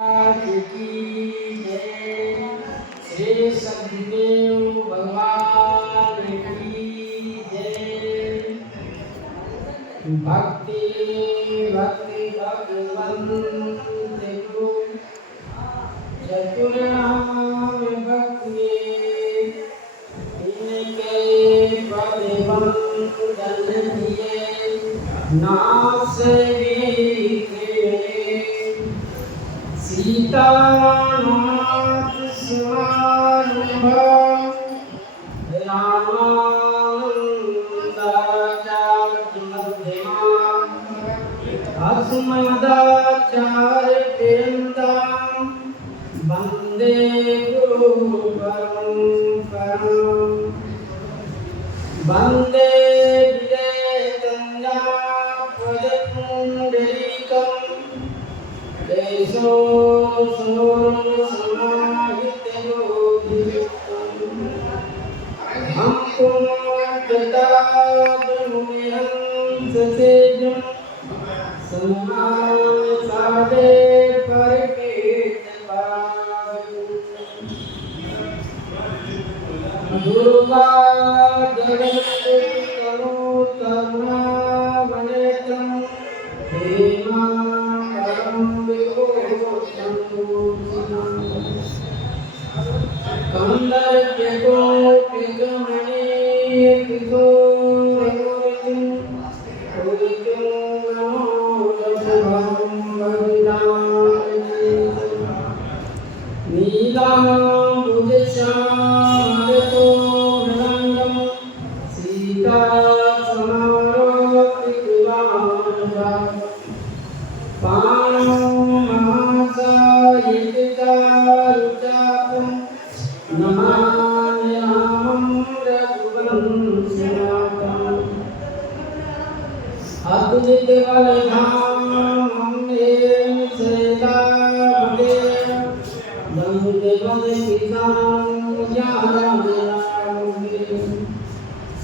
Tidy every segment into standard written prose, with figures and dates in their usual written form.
की जय। श्री सद्गुरुदेव भगवान की जय। भक्ति भक्ति भगवंत गुरु चतुर्नाम भक्ति इनके पदवंदन किए नास सीतानाथ स्वानुभव रामानंदाचार्य मध्यमा अस्मदाचार्य केन्द्रं वन्दे गुरु परम्परां वन्दे विजयतञ्जा पदपुण्डरीकम् देशो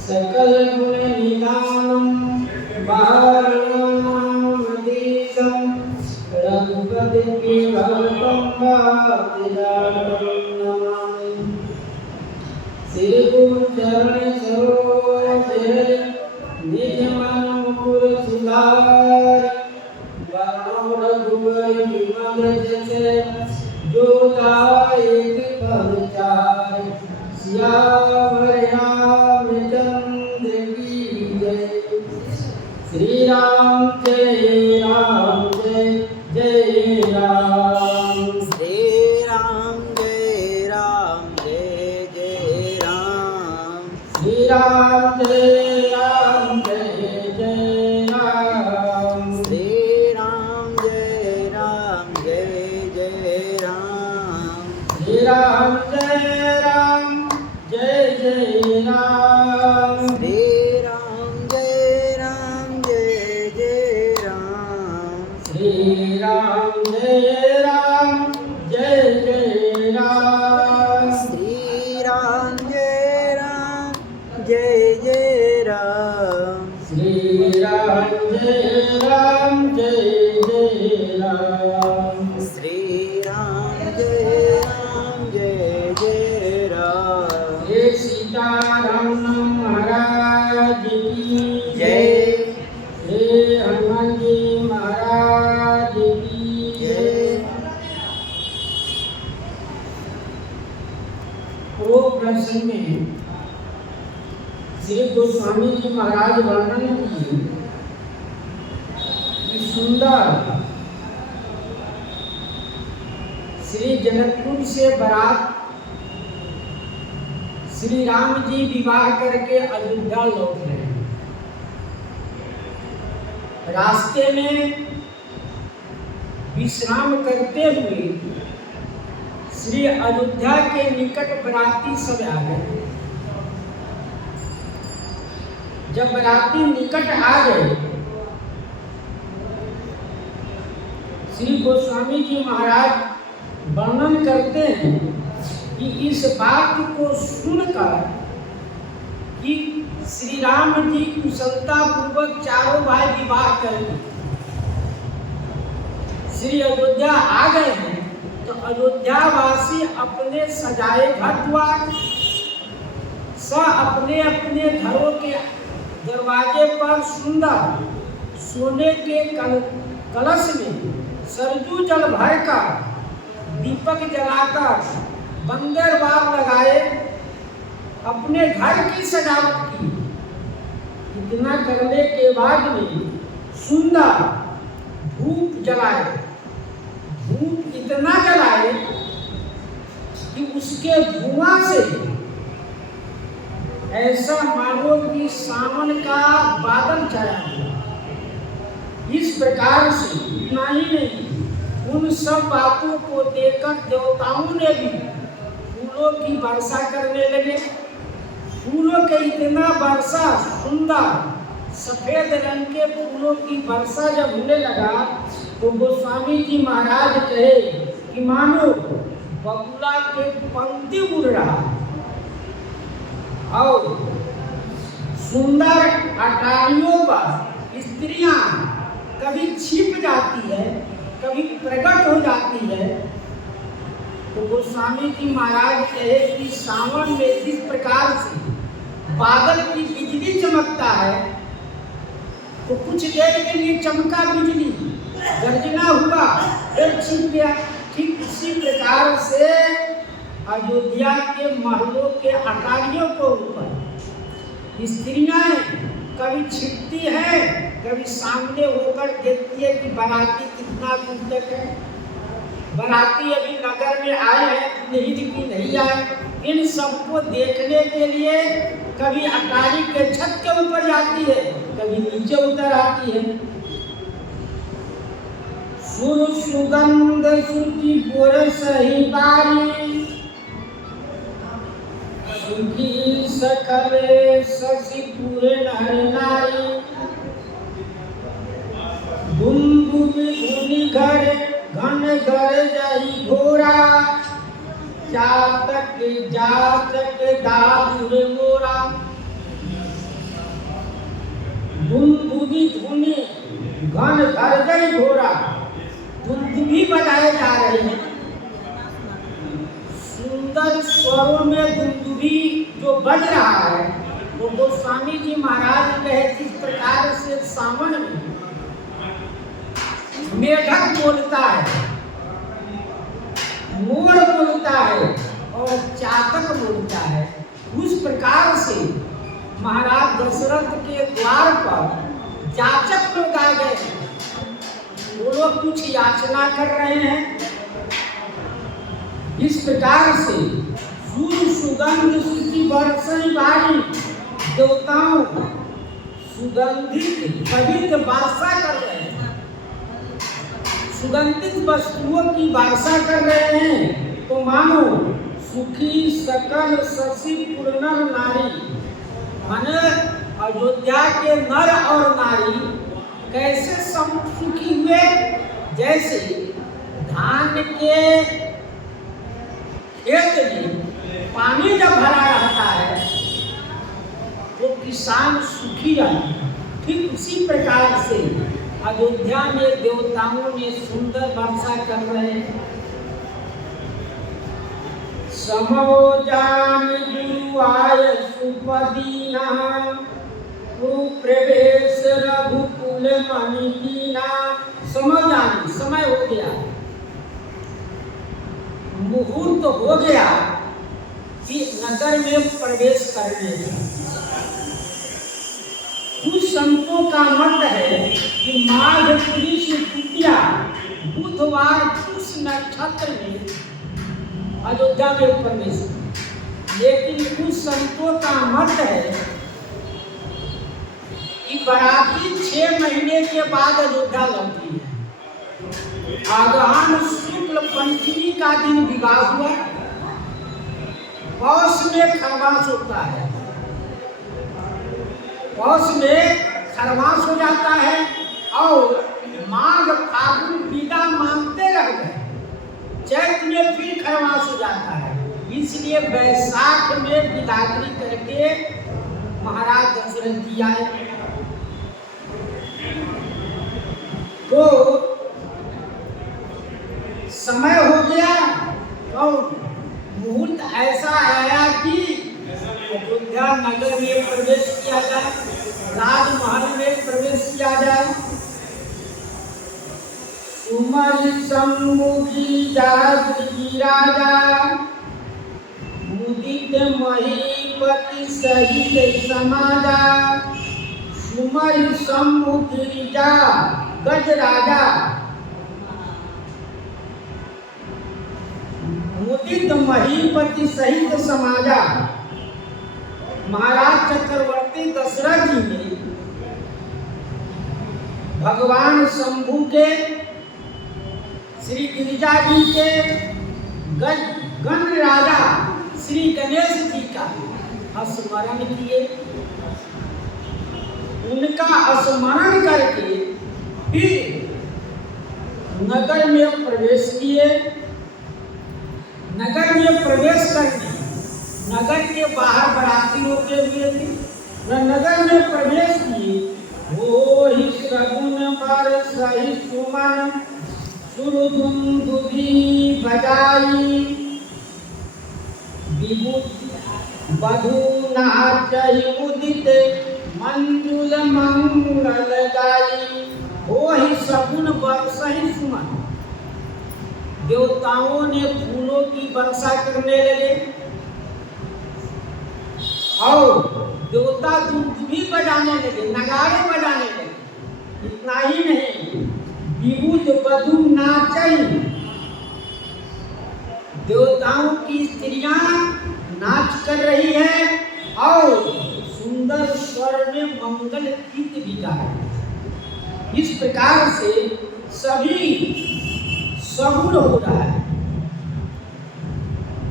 सकल गुण निधानम वारणमदीशं रघुपति के भक्तं नमामि। श्री गुरु चरण सरोज निज मन मुकुर सुधार वरणो रघुवर विमल जैसे जो दायक फल चार सियावर रामचंद्र की जय। श्री राम जय राम जय जय राम। श्री राम जय राम जय जय राम। श्री राम जय राम जय जय राम। श्री राम जय राम जय जय राम। श्री राम जय राम जय जय राम। श्री राम जय राम जय जय राम। श्री राम जय राम जय जय राम। श्री राम जय राम जय जय राम। श्री राम जय राम जय जय राम। श्री राम जय राम जय जय राम। श्री सीताराम महाराज की जय। श्री हनुमान जी महाराज की जय। वो प्रसंग में श्री गोस्वामी जी महाराज वर्णन किए कि सुंदर श्री जनकपुर से बारात श्री राम जी विवाह करके अयोध्या लौट रहे हैं। रास्ते में विश्राम करते हुए श्री अयोध्या के निकट बराती सब आ गए। जब बराती निकट आ गए, श्री गोस्वामी जी महाराज वर्णन करते हैं कि इस बात को सुनकर कि श्री राम जी कुशलता पूर्वक चारों भाई विवाह करके श्री अयोध्या आ गए हैं, अयोध्यावासी अपने सजाए घर द्वार अपने अपने घरों के दरवाजे पर सुंदर सोने के कलश में सरजू जल भरकर दीपक जलाकर बंदरवार लगाए अपने घर की सजावट की। इतना करने के बाद में सुंदर धूप जलाए, धूप इतना जलाए कि उसके धुआं से ऐसा मानो कि सावन का बादल छाया हुआ। इस प्रकार से इतना ही नहीं, उन सब बातों को देखकर देवताओं ने भी फूलों की वर्षा करने लगे। फूलों के इतना वर्षा, सुंदर सफेद रंग के फूलों की वर्षा जब होने लगा तो गोस्वामी जी महाराज कहे कि मानो बगुला के पंक्ति उड़ रहा और सुंदर अटारियों पर स्त्रियां कभी छिप जाती है, कभी प्रकट हो जाती है। तो गोस्वामी जी महाराज कहे कि सावन में जिस प्रकार से बादल की बिजली चमकता है, तो कुछ देर के लिए चमका बिजली, गर्जना हुआ, फिर छिप गया। ठीक उसी प्रकार से अयोध्या के महलों के अटारियों को ऊपर स्त्रियां कभी छिपती है, कभी सामने होकर देखती है कि बाराती कितना दूर तक है, बाराती अभी नगर में आए हैं नहीं दिखी नहीं आए। इन सबको देखने के लिए कभी अटारी के छत के ऊपर जाती है, कभी नीचे उतर आती है। सुर सुगंध सुचि बोर सही बारी, सुखी सकल शशि पूरे नर नारी। दुंदुभि धुनि घर घन घर जही घोरा, चातक जाचक दादुर मोरा। दुंदुभि धुनि घन घर जही घोरा, दुंदुभि बजाए जा रहे हैं। सुंदर स्वरों में दुंदुभि जो बज रहा है, वो गोस्वामी जी महाराज कहे जिस प्रकार से सावन में मेढक बोलता है, मोर बोलता है और चातक बोलता है, उस प्रकार से महाराज दशरथ के द्वार पर जाचक लोग आ गए। वो लोग कुछ याचना कर रहे हैं। इस प्रकार से सूर्य सुगंध सुचि बरसई बारी, देवताओं सुगंधित पवित्र वर्षा कर रहे हैं, सुगंधित वस्तुओं की वर्षा कर रहे हैं। तो मानो सुखी सकल शशि पूर्णर नारी, माने अयोध्या के नर और नारी कैसे सुखी हुए, जैसे धान के खेत में पानी जब भरा रहता है तो किसान सुखी रहता है। ठीक उसी प्रकार से अयोध्या में देवताओं ने सुंदर वर्षा कर रहे हैं। समोजान गुरु आय सुपदीना, प्रवेश रघुकुल मणि कीना। समोजान समय हो गया, मुहूर्त हो गया कि नगर में प्रवेश करने का। कुछ संतों का मत है कि माघ कृष्ण तृतीया बुधवार उस नक्षत्र में अयोध्या में प्रवेश, लेकिन कुछ संतों का मत है कि बाराती 6 महीने के बाद अयोध्या लौटी है। आगहन शुक्ल पंचमी का दिन विवाह हुआ, पौष में खरवास होता है, पौष में खरवास हो जाता है और माघ फागुन विदा मानते रह गए, चैत में फिर खरवास हो जाता है। इसलिए बैसाख में बिदागरी करके महाराज दशरथ जी आए। तो समय हो गया ऐसा आया कि अयोध्या नगर में प्रवेश किया जाए, राजमहल में प्रवेश किया जाए। सुमरि सम्मुखी जागृति राजा, मुदित महीपति सहित समाजा। सुमरि सम्मुखी जा गज राजा, मुदित महीपति सहित समाजा। महाराज चक्रवर्ती दशरथ जी ने भगवान शंभु के, श्री गिरिजा जी के, गण राजा श्री गणेश जी का स्मरण किए। उनका स्मरण करके फिर नगर में प्रवेश किए। नगर में प्रवेश करके नगर के बाहर बराती होते हुए थे, नगर में प्रवेश किए। हो ही सगुन पर सही सुमन, सुरधुंदुभि बजाई। विभूति वधू नाचहि उदित, मंजुल मंगल गाई। हो ही सगुन बरसहि सुमन, देवताओं ने फूलों की वर्षा करने लगे और देवता दुंदुभी बजाने लगे, नगाड़े बजाने लगे। इतना ही नहीं, विभूत वधू नाचई, देवताओं की स्त्रियां नाच कर रही है और सुंदर स्वर में मंगल गीत भी गा रहे हैं। इस प्रकार से सभी सगुन हो रहा है।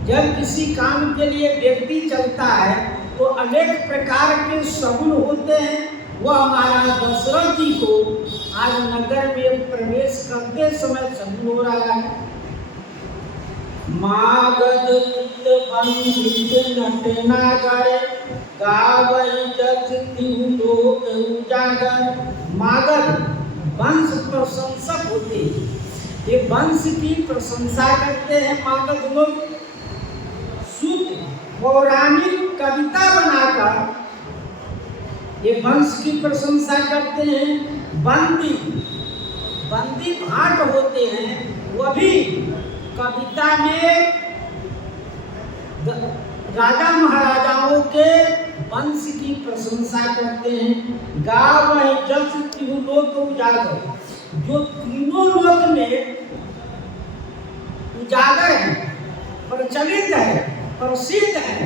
जब किसी काम के लिए व्यक्ति चलता है तो अनेक प्रकार के सगुन होते हैं। वह महाराज दशरथ जी को आज नगर में प्रवेश करते समय सगुन हो रहा है। मागध बंधित नटना गए, गावई जस तिहु लोक उजागर। मागध वंश प्रशंसक होते हैं, ये वंश की प्रशंसा करते हैं। मागध लोग शुद्ध पौराणिक कविता बनाकर ये वंश की प्रशंसा करते हैं। बंदी भाट होते हैं, वह भी कविता में राजा महाराजाओं के वंश की प्रशंसा करते हैं। गाव जस तिहु लोक उजागर, जो तीनों लोक में उजागर है, प्रचलित है, प्रसिद्ध है,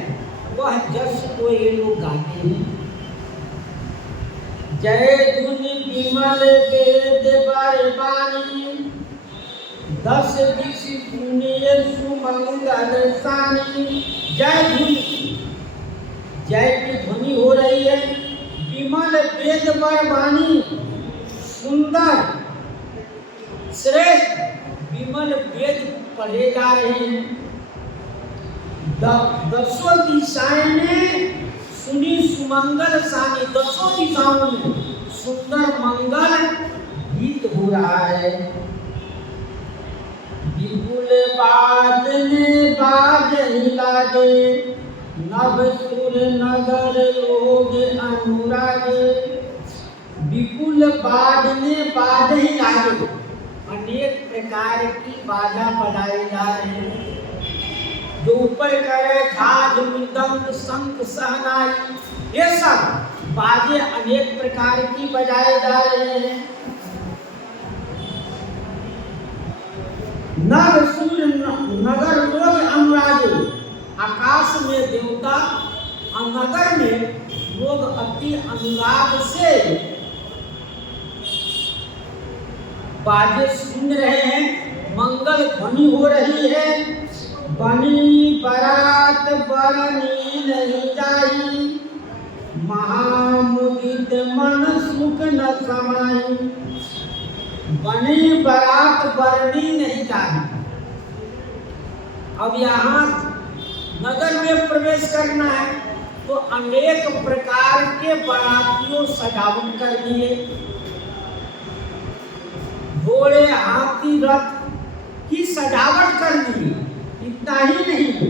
वह जस को ये लोग गाते हैं। जय धुन विमल वेद बरबानी, दस दिश पुण्य सुमंगल सानी। जय धुन, जय की ध्वनि हो रही है। विमल वेद बरबानी, सुंदर श्रेष्ठ विमल वेद पढ़े जा रहे हैं। दसों दिशाएं में सुनी सुमंगल सानी, दसों दिशाओं में सुंदर मंगल गीत हो रहा है। विपुल बाजने बाजहि लागे, नभ सुर नगर लोग अनुरागे। विपुल बाजने बाजहि लागे, अनेक प्रकार की बाजा बजाए जा रहे हैं। जो ऊपर करे झांझ मृदंग शंख सहनाई, ये सब बाजे अनेक प्रकार की बजाए जा रहे हैं। नर सूर्य नगर लोग अनुरागे, आकाश में देवता और नगर में लोग अति अनुराग से बाजे सुन रहे हैं, मंगल ध्वनि हो रही है। बनी बरात बरनी नहीं जाई, महामुदित मन सुख न समाई। बनी बरात बरनी नहीं जाई। अब यहाँ नगर में प्रवेश करना है तो अनेक प्रकार के बारातियों सजावट कर दिए। घोड़े हाथी रथ की सजावट कर दी। इतना ही नहीं,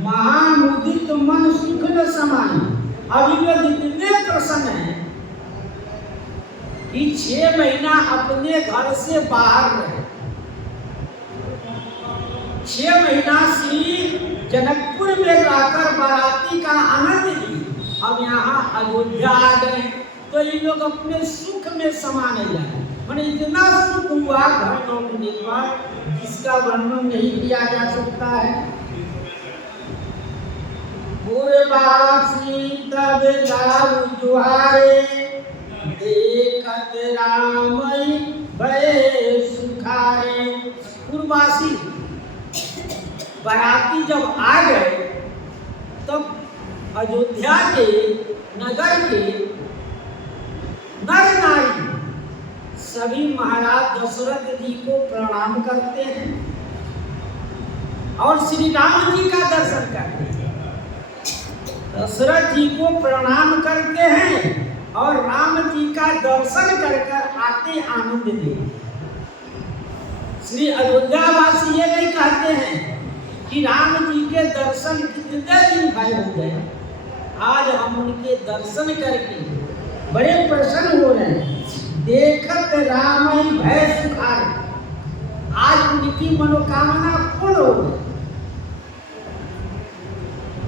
महामुदित मन सुख न समाई। अभी लोग इतने प्रसन्न हैं कि 6 महीना अपने घर से बाहर रहे। 6 महीना श्री जनकपुर में रहकर बाराती का आनंद ली। अब यहाँ अयोध्या आ गए तो ये लोग अपने सुख में समा नहीं जाए। मैंने इतना सुख हुआ घर लौटने पर जिसका वर्णन नहीं किया जा सकता है। पूर्वासी तब लाऊ जुहारे, देखत रामई भय सुखारे। पूर्वासी बाराती जब आ गए तब अयोध्या के नगर के नर नारी सभी महाराज दशरथ जी को प्रणाम करते हैं और श्री राम जी का दर्शन करते हैं। दशरथ जी को प्रणाम करते हैं और राम जी का दर्शन कर आते आनंद लेते। श्री अयोध्यावासी ये नहीं कहते हैं कि राम जी के दर्शन कितने दिन भय हो गए, आज हम उनके दर्शन करके बड़े प्रसन्न हो रहे हैं। देखत राम ही भय सुखार, आज उनकी मनोकामना पूर्ण हो गई।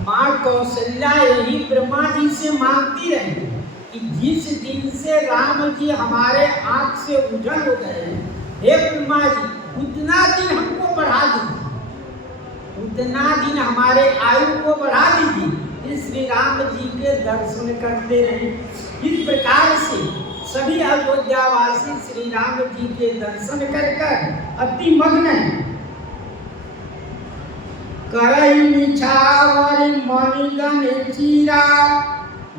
माँ कौशल्या यही ब्रह्मा जी से मांगती रही कि जिस दिन से राम जी हमारे आंख से उजल हो गए, हे ब्रह्मा जी उतना दिन हमको बढ़ा दीजिए, उतना दिन हमारे आयु को बढ़ा दीजिए। श्री राम जी के दर्शन करते रहे। इस प्रकार से सभी अयोध्यावासी श्री राम जी के दर्शन कर अति मग्न हैं। करई निछावर मणिगण चीरा,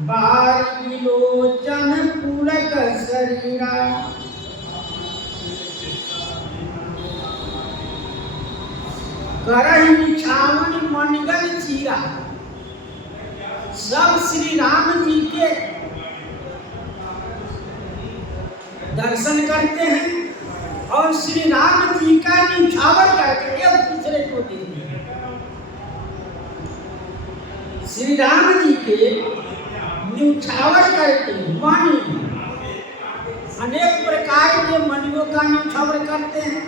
बार विलोचन पुलक शरीरा। करई निछावन मणिगण चीरा, सब श्री राम जी के दर्शन करते हैं और श्री राम जी का निछावर करके एक दूसरे को देते हैं। श्री राम जी के निछावर करके मणि, अनेक प्रकार के मणियों का निछावर करते हैं,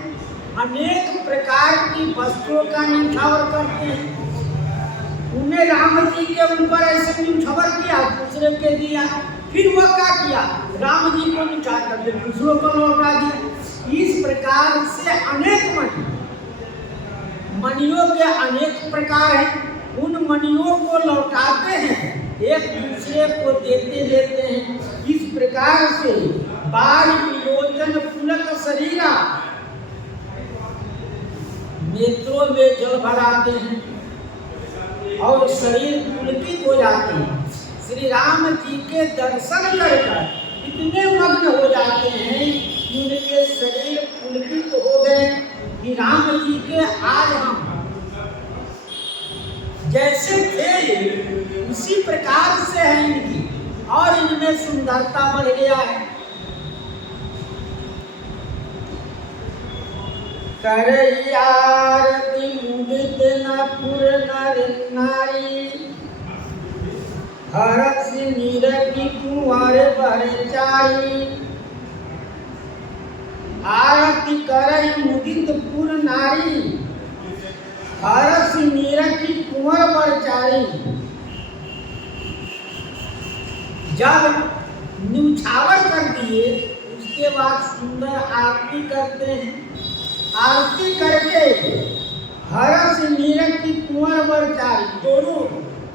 अनेक प्रकार की वस्त्रों का निछावर करते हैं। उन्हें राम जी के ऊपर ऐसे निछावर किया, दूसरे के दिया, फिर वो क्या किया, राम जी को निछावर करके दूसरों को लौटा दिया। इस प्रकार से अनेक मणियों के अनेक प्रकार हैं। उन मणियों को लौटाते हैं, एक दूसरे को देते लेते हैं। इस प्रकार से बाल विलोचन पुलक शरीरा, नेत्रों में जल भराते हैं और शरीर पुलकित हो जाते हैं। श्री राम जी के दर्शन कर इतने मग्न हो जाते हैं कि उनके शरीर पुलकित हो गए कि राम जी के आज हम जैसे थे उसी प्रकार से है इनकी, और इनमें सुंदरता बढ़ गया है। करयारती मुदित नपुर नर नारी, हरस नीरकी कुंवर बरचाई। आरती करई मुदित पुर नारी, हरस नीरकी कुंवर बरचाई। जब न्यूछावर कर दिए उसके बाद सुंदर आरती करते हैं। आरती करके हरस नीरकी कुंवर बरचाई, दोनों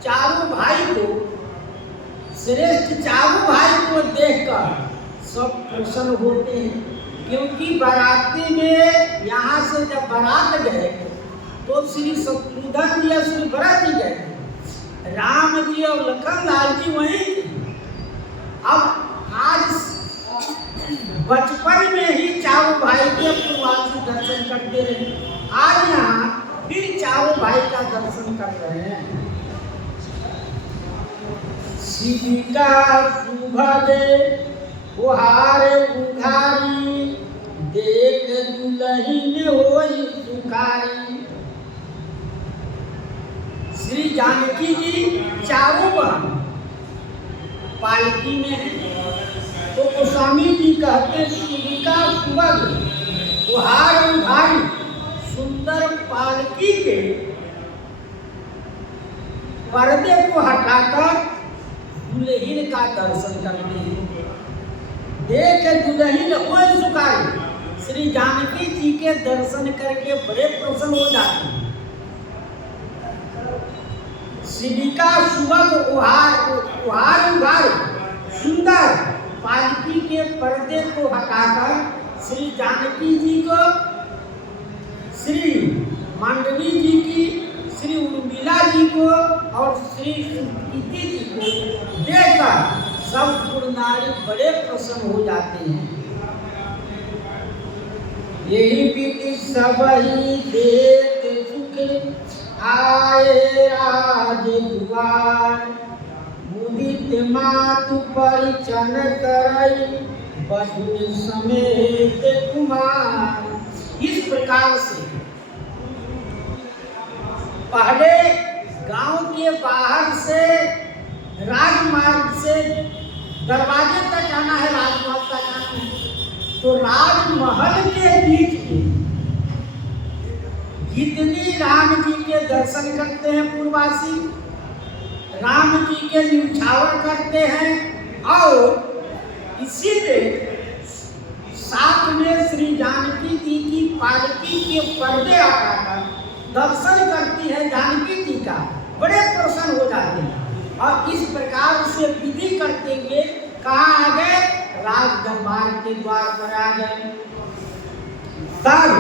चारों भाई को, श्रेष्ठ चारों भाई को देखकर सब प्रसन्न होते हैं। क्योंकि बाराती में यहाँ से जब बारात गए तो श्री शत्रुघ्न जी और श्री भरत जी गए, राम जी और लखन लाल जी वहीं थे। अब आज बचपन में ही चारों भाई के पूर्वासी दर्शन करते रहे, आज यहाँ फिर चारों भाई का दर्शन कर रहे हैं। शिविका सुभगे उहार उघारी, देख दुलहिन होई सुखारी। श्री जानकी जी चारों बहन पालकी में है। तो गोस्वामी जी कहते शिविका सुबह उहार उहारी सुंदर पालकी के पर्दे को हटाकर दुल्हन का दर्शन करते हैं। देख दुल्हन ओए सुखाए श्री जानकी जी के दर्शन करके बड़े प्रसन्न हो जाते हैं। शिविका सुबह उहार उहार सुंदर पालकी के पर्दे को हटाकर श्री जानकी जी को, श्री मांडवी जी की, श्री उर्मिला जी को और श्री सुकृति जी को देखकर सब पुरनारी बड़े प्रसन्न हो जाते हैं। यही विधि सबही देख सुख आए राज दुआर, मुदित मातु परिचन करई बधुन समेत कुमार। इस प्रकार से पहले गांव के बाहर से राजमार्ग से दरवाजे तक आना है, राजमार्ग तक आना है। तो राजमहल के बीच में जितनी राम जी के दर्शन करते हैं पूर्ववासी, राम जी के न्यौछावर करते हैं और इसीलिए साथ में श्री जानकी जी की पालकी के पर्दे हटाकर दर्शन करती है जानकी जी का, बड़े प्रसन्न हो जाते हैं। और इस प्रकार से विधि करते हुए कहाँ आ गए? राज दरबार के द्वार पर आ गए। तब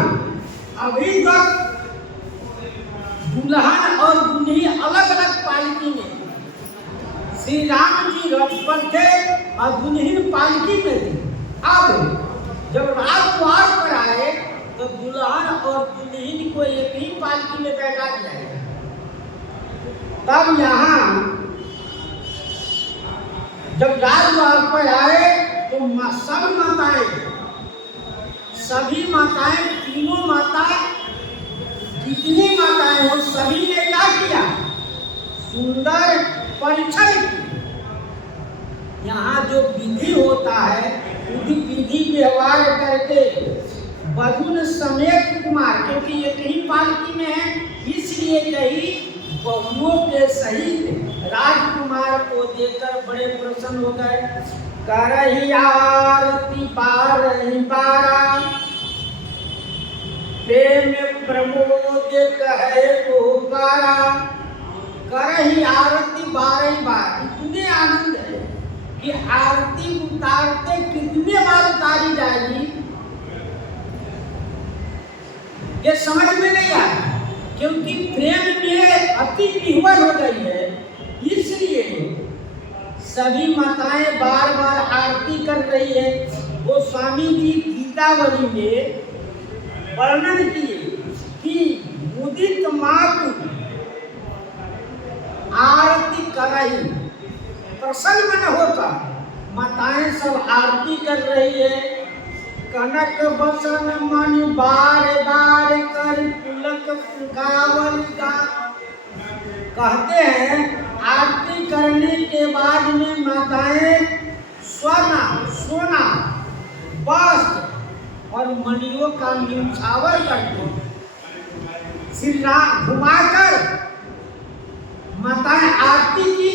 अभी तक दुल्हन और दुल्ही अलग अलग पालकी में, श्री राम जी रथ पर थे और दुल्हन पालकी में थी। अब जब राजद्वार पर आए तो दुल्हन और दुल्हन को एक ही पालकी में बैठा दिया गया। तब यहाँ जब राजद्वार पर आए तो सब माताएं, सभी माताएं, तीनों माता, जितनी माताएं हो सभी ने क्या किया? सुंदर परिचय की। यहाँ जो विधि होता है विधि व्यवहार करके बधुन समेत कुमार, क्योंकि एक ही पालकी में है इसलिए कहीं बहुओं के सहित राजकुमार को देखकर बड़े प्रसन्न हो गए। करही आरती बारही बारा, प्रेम प्रमोद कहे को पारा। करही आरती बारही बार, इतने आनंद है कि आरती उतारते कितने बार उतारी जाएगी ये समझ में नहीं आया, क्योंकि प्रेम में अति विह्वल हो गई है। इसलिए सभी माताएं बार बार आरती कर रही है। वो स्वामी जी गीतावली में वर्णन किए कि मुदित मातु आरती करही, प्रसन्न मन होकर माताएं सब आरती कर रही है। कनक बसन मन बार बार कर पुलक पुकावल का। कहते हैं आरती करने के बाद में माताएं सोना वस्त्र और मणियों का न्यौछावर करते हैं। सिर घुमाकर माताएं आरती की।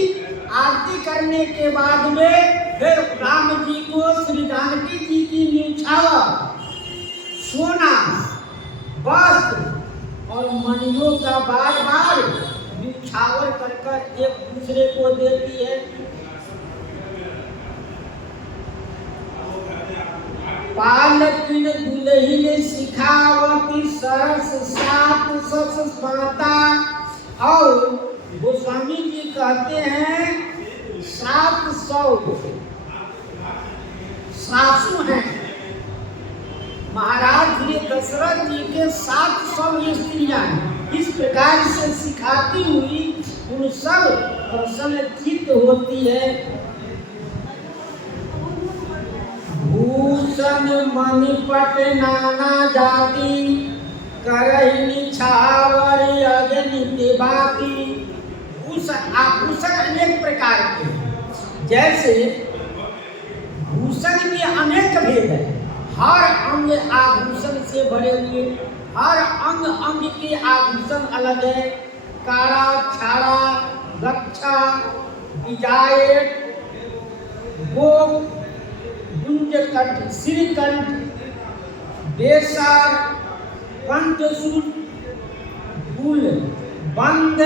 आरती करने के बाद में फिर राम जी को श्री जानकी जी की न्यौछावर, सोना, वस्त्र और मणियों का बार बार न्यौछावर कर कर एक दूसरे को देती है। पालकिन दुल्हिन सिखावती सरस सात सस माता। और गोस्वामी जी कहते हैं 700 सासू हैं। महाराज जी दशरथ जी के 700 स्त्रियां इस प्रकार से सिखाती हुई उन सब प्रसन्नचित्त होती है। भूषण मणिपट नाना जाति करही निछावर अग्नि बाती। आभूषण अनेक प्रकार के, जैसे भूषण के अनेक भेद है। हर अंग आभूषण से भरे हुए, हर अंग अंग के आभूषण अलग है। काड़ा, छाड़ा, गक्षा, बिजायत, गोप, गुंजकंठ, श्रीकंठ, बेसार, कंठसूत्र, फूल, बंद,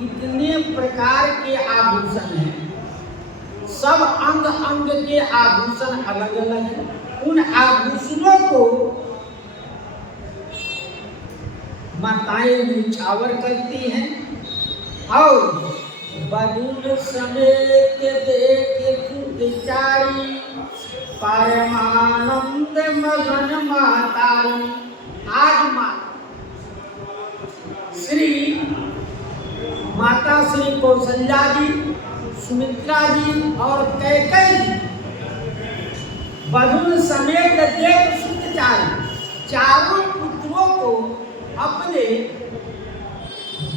इतने प्रकार के आभूषण हैं। सब अंग अंग के आभूषण अलग अलग हैं। उन आभूषणों को माताएं न्यौछावर करती हैं और बधुन समेत देख सुचारी परमानंद मगन मातारी। आज माता श्री कौशल्या जी, सुमित्रा जी और कैकेयी जी बधुन समेत देख सुचारी, चारों पुत्रों को अपने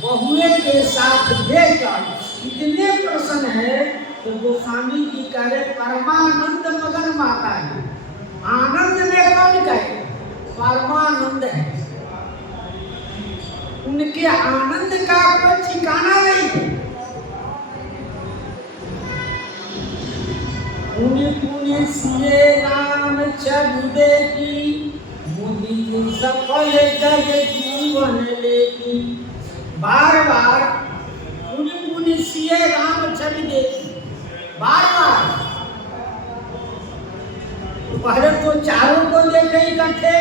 बहुए के साथ लेकर इतने प्रसन्न है तो गोस्वामी जी कह रहे परमानंद मगन माता है। आनंद में कौन कहे? परमानंद है। उनके आनंद का कोई ठिकाना नहीं है। पुण्य पुण्य सिए राम छवि देखी, मुनि सफल जग जीवन लेकी। बार बार पुण्य पुण्य सिए राम छवि देखी, बार बार। पहले तो चारों को देखे इकट्ठे,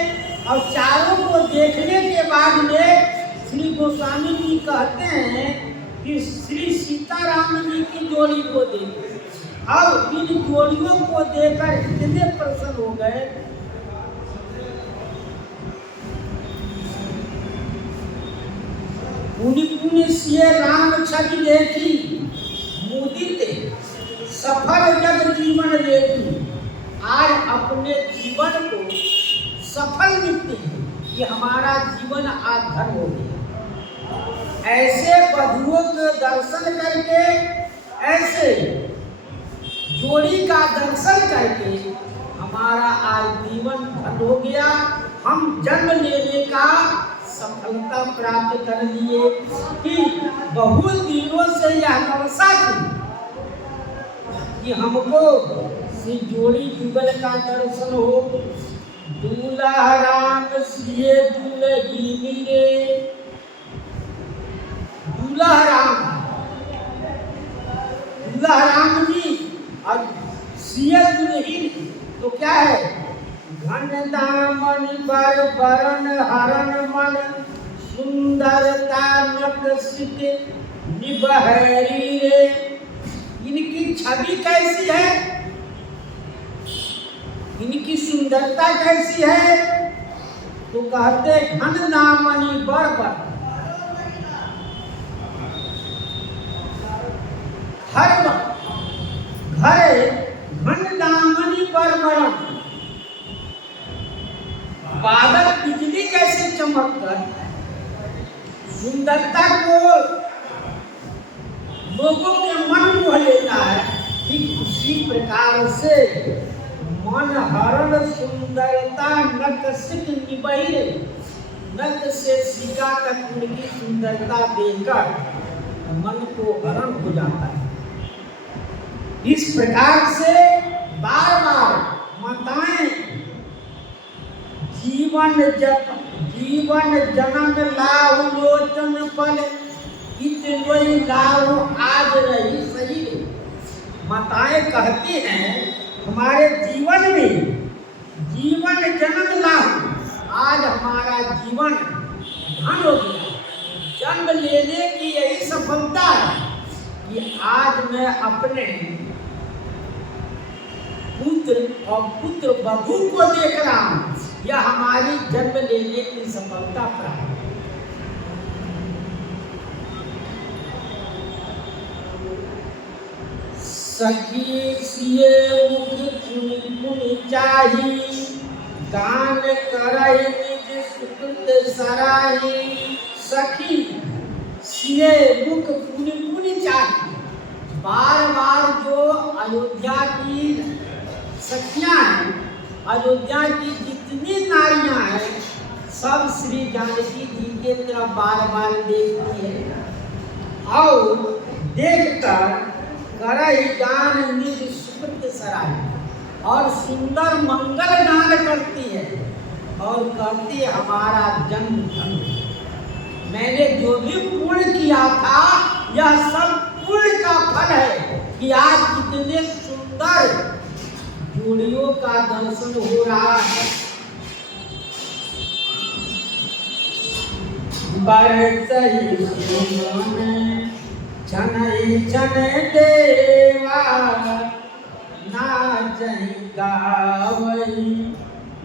और चारों को देखने के बाद में श्री गोस्वामी जी कहते हैं कि श्री सीताराम जी की जोड़ी को देखे, और इन जोड़ियों को देखकर इतने प्रसन्न हो गए। पुण्य पुण्य सिए राम छवि देखी, मुदित सफल जग जीवन देखी। आज अपने जीवन को सफल मिलते हैं कि हमारा जीवन आज धन हो गया। ऐसे बधुओं के दर्शन करके, ऐसे जोड़ी का दर्शन करके हमारा आज जीवन धन हो गया। हम जन्म लेने का सफलता प्राप्त कर लिए कि बहुत दिनों से यह लालसा थी कि हमको श्री जोड़ी जुगल का दर्शन हो। दूल्हा राम सिए दुल्हीनी रे, दूल्हा राम जी और सिए दुल्हीन तो क्या है? घन दामन बर बरन हरण मन, सुंदरता नकसित निबहरी रे। इनकी छवि कैसी है? इनकी सुंदरता कैसी है? तो कहते घन दामनी बर बर, हर घरे घन दामनी बर बरन। बादल बिजली जैसे चमककर सुंदरता को लोगों के मन मोह लेता है, ठीक उसी प्रकार से मन हरण सुंदरता नकसित निबहिरे। नक से सीका तक उनकी सुंदरता देखकर मन को हरण हो जाता है। इस प्रकार से बार बार माताएं जीवन जन्म लाभ लोचन फल, इतनी लाभ आज रही सही। माताएं कहती हैं हमारे जीवन में जीवन जन्म लाभ, आज हमारा जीवन धन हो गया। जन्म लेने की यही सफलता है कि आज मैं अपने पुत्र और पुत्र वधू को देख रहा हूँ। यह हमारी जन्म लेने की सफलता प्राप्त। सखी सिए मुख पुनि पुनि चाही, गान करई निज सुकृत सराही। सखी ये मुख पुनि पुनि चाहिए। बार बार जो अयोध्या की सखियां हैं, अयोध्या की जितनी नारियां हैं, सब श्री जानकी जी के तरफ बार बार देखती है और देखकर करई गान निज सुकृत सराय, और सुंदर मंगल गान करती है और कहती है हमारा जन्म धन्य। मैंने जो भी पुण्य किया था यह सब पुण्य का फल है कि आज कितने सुंदर जोड़ियों का दर्शन हो रहा है। बरसई सुमन छनई छन देवा, नाचई गावई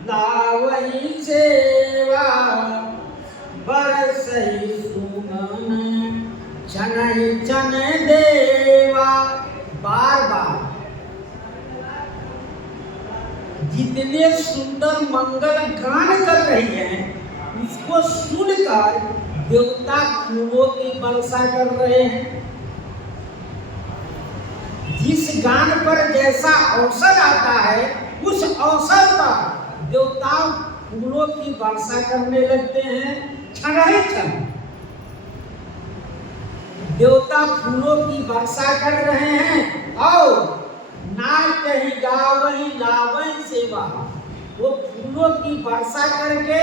लावई सेवा। बरसई सुमन छनई छन देवा। बार बार जितने सुंदर मंगल गान कर रही हैं उसको सुनकर देवता फूलों की वर्षा कर रहे हैं। जिस गान पर जैसा अवसर आता है उस अवसर पर देवता फूलों की वर्षा करने लगते हैं। क्षण ही क्षण देवता फूलों की वर्षा कर रहे हैं और नाच ही गावही लावही सेवा। वो फूलों की वर्षा करके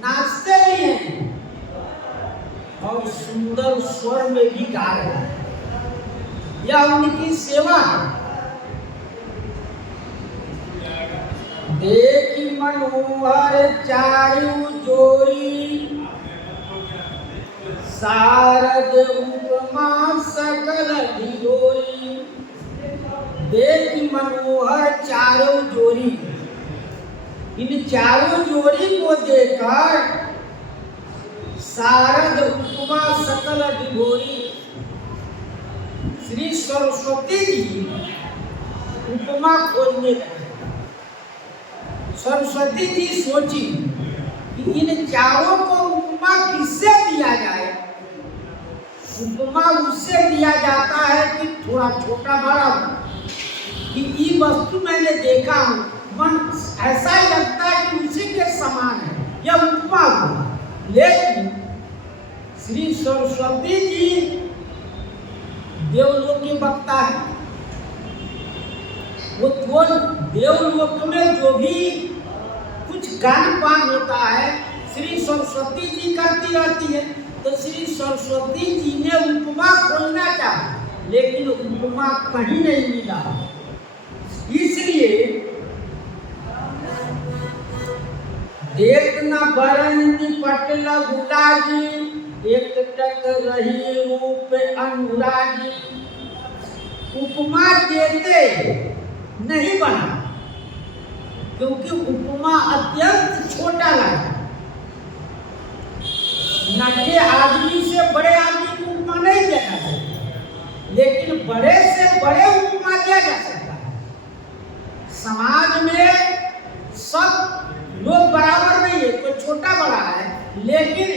नाचते ही हैं और सुंदर स्वर में भी गा रहे हैं। यह उनकी सेवा है। देखी मनोहर चारु जोरी, शारद उपमा सकल ढिढोरी। देखी मनोहर चारों जोड़ी, इन चारों जोड़ी को देखकर शारद उपमा सकल ढिढोरी, श्री सरस्वती जी उपमा खोजने लगे। सरस्वती जी सोची कि इन चारों को उपमा किससे दिया जाए। उपमा उससे दिया जाता है कि थोड़ा छोटा बड़ा कि ये वस्तु मैंने देखा हूँ, मन ऐसा ही लगता है कि उसी के समान है, यह उपमा हुआ। लेकिन श्री सरस्वती जी देवलोक के वक्ता है। वो देवलोक में जो भी कुछ गान पान होता है श्री सरस्वती जी करती रहती है। तो श्री सरस्वती जी ने उपमा खोलना चाहा लेकिन उपमा कहीं नहीं मिला। इसलिए देख न बरंती पटल गुलाजी, एक टक रही रूप अनुरागी। उपमा देते नहीं बना क्योंकि उपमा अत्यंत छोटा लगा। नन्हे आदमी से बड़े आदमी को उपमा नहीं देना चाहिए, लेकिन बड़े से बड़े उपमा दिया जा सकता है। समाज में सब लोग बराबर नहीं है, कोई छोटा बड़ा है, लेकिन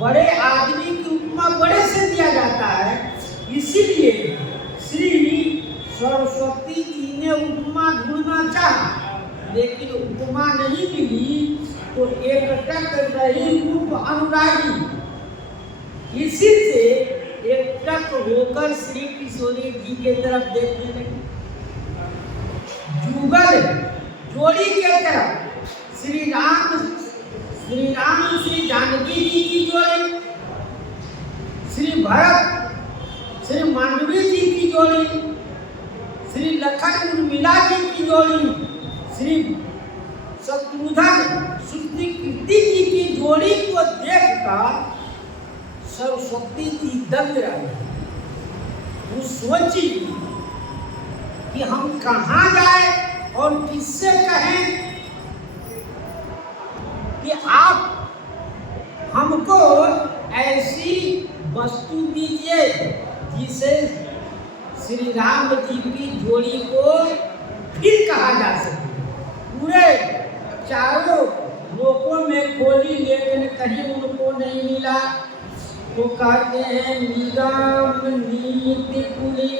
बड़े आदमी की उपमा बड़े से दिया जाता है। इसीलिए श्री सरस्वती जी ने उपमा ढूंढना चाहा लेकिन उपमा नहीं मिली। तो एक टक रही रूप अनुरागी, इसी से एक टक होकर श्री किशोरी जी के तरफ देखने लगे। जुगल जोड़ी के तरफ श्री राम श्री जानकी जी की जोड़ी, श्री भरत श्री मांडवी जी की जोड़ी, श्री लखन उर्मिला जी की जोड़ी, श्री शत्रुघ्न श्रुति कीर्ति जी की जोड़ी को देखकर सरस्वती जी दंग रही। वो सोची कि हम कहाँ जाए और किससे कहें कि आप हमको ऐसी वस्तु दीजिए जिसे श्री राम जी की जोड़ी को फिर कहा जा सके। पूरे चारों लोकों में खोली लेकिन कहीं उनको नहीं मिला। तो कहते हैं निगम नीति कुली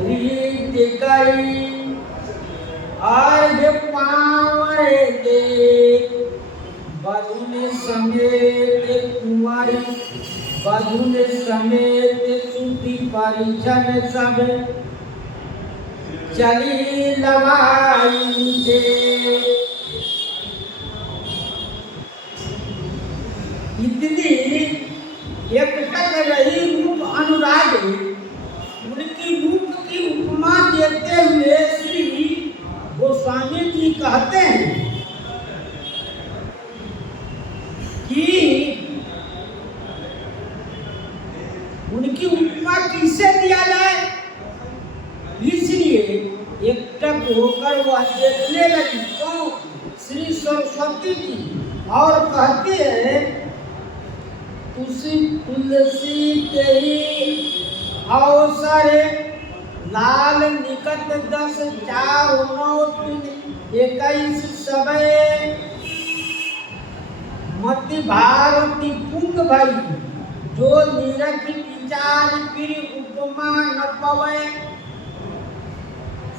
रीत करी अर्घ पावर दे बधुन समेत कुंवारी बधुन समेत सुती परिजन सब चली लवाई दे। इतनी एकटक रही रूप अनुरागी उनकी रूप की उपमा देते हुए श्री गोस्वामी जी कहते हैं कि उनकी उपमा किससे दिया जाए, इसलिए एकटक होकर वह देखने लगी तो श्री सरस्वती जी और कहते हैं तुलसी के अवसर लाल निकट 10 4 9 21 सबे मति भारती पुंग भई जो निरख विचार फिर उपमा न पवे।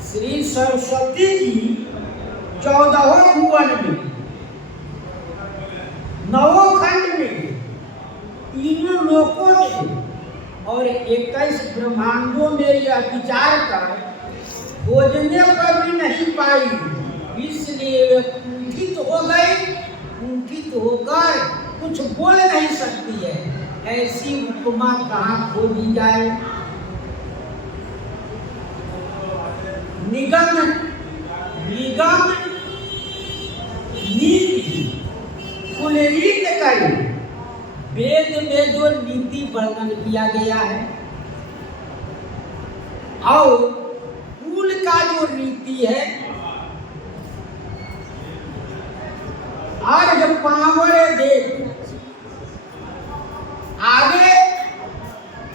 श्री सरस्वती जी 14 भुवन में 9 खंड में 3 लोकों में और 21 ब्रह्मांडों में यह विचार कर खोजने पर भी नहीं पाई, इसलिए वे कुंठित हो गए। कुंठित होकर कुछ बोल नहीं सकती है, ऐसी उपमा कहाँ खोजी जाए। निगम निगम नीति कुलरीत करी वेद में जो नीति वर्णन किया गया है और कुल का जो नीति है अर्घ पावर दे आगे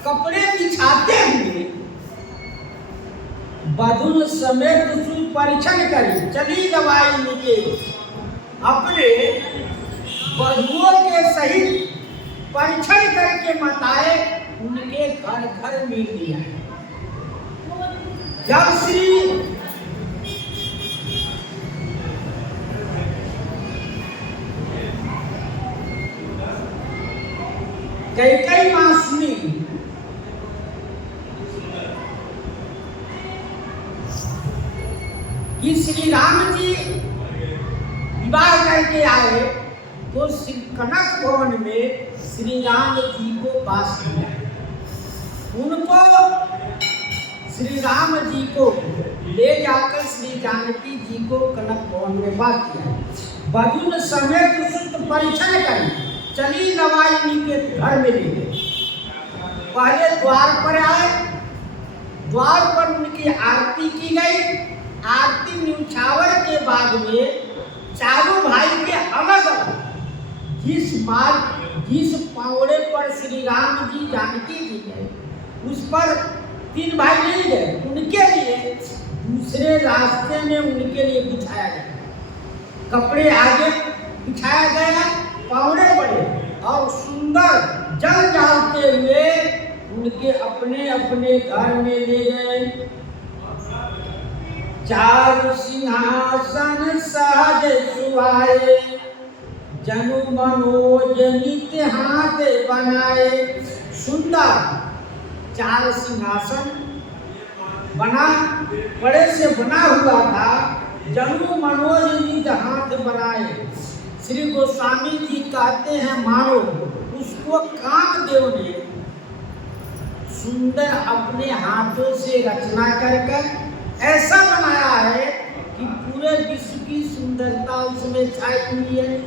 कपड़े बिछाते हुए बधुन समेत परीक्षण करी चली दवाई निके अपने बधुओं के सहित परीक्षण करके बताए उनके घर घर मिल दिया। जब श्री कैकेयी मां सुनी कि श्री राम जी विवाह करके आए तो श्री कनक भवन में श्री राम जी को वास किया। उनको श्री राम जी को ले जाकर श्री जानकी जी को कनक भवन में वास किया। बधुन समेत सुत परीक्षण करी चली नवाई के घर में ले गए। पहले द्वार पर आए, द्वार पर उनकी आरती की गई। आरती न्यौछावर के बाद में चारों भाई के अलग अलग जिस पावड़े पर श्री राम जी जानकी जी गए उस पर 3 भाई नहीं गए, उनके लिए दूसरे रास्ते में उनके लिए बिछाया गया। कपड़े आगे बिछाया गया, पावड़े पड़े और सुंदर जल डालते हुए उनके अपने अपने घर में ले गए। 4 सिंहासन सहज सुहाए जनु मनोज नित्य हाथ बनाए। सुंदर 4 सिंहासन बना बड़े से बना हुआ था, जनु मनोज नित्य हाथ बनाए। श्री गोस्वामी जी कहते हैं मानो उसको कामदेव ने सुंदर अपने हाथों से रचना कर ऐसा बनाया है कि पूरे विश्व की सुंदरता उसमें छाई हुई है।